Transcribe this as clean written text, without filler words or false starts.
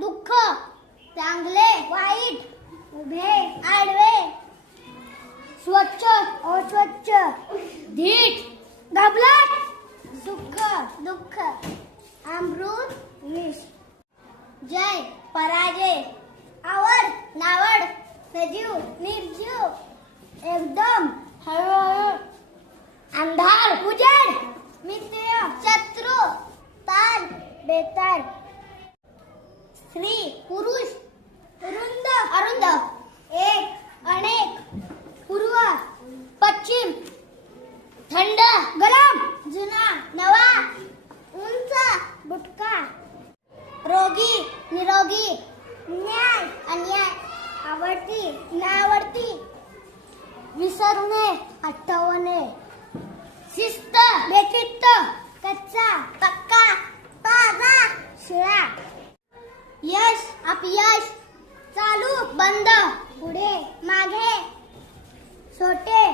दुःख, चांगले वाईट, उभे आडवे, स्वच्छ अस्वच्छ, धीट गबलट, सुख दुःख, अमृत विष, जय पराजय, आवड नावड, सजीव निर्जीव, एकदम हळूहळू, अंधार उजेड, मित्र शत्रू, तार बेतार, स्त्री पुरुष, रुंद अरुंद, एक अनेक, पूर्व पश्चिम, थंड गरम, जुना नवा, उंच बुटका, रोगी निरोगी, न्याय अन्याय, आवडती नावडती, विसरणे आठवणे, शिस्त बेशिस्त, कच्चा पक्का, ताजा शिळा, यश अपयश, चालू बंद, पुढे मागे, छोटे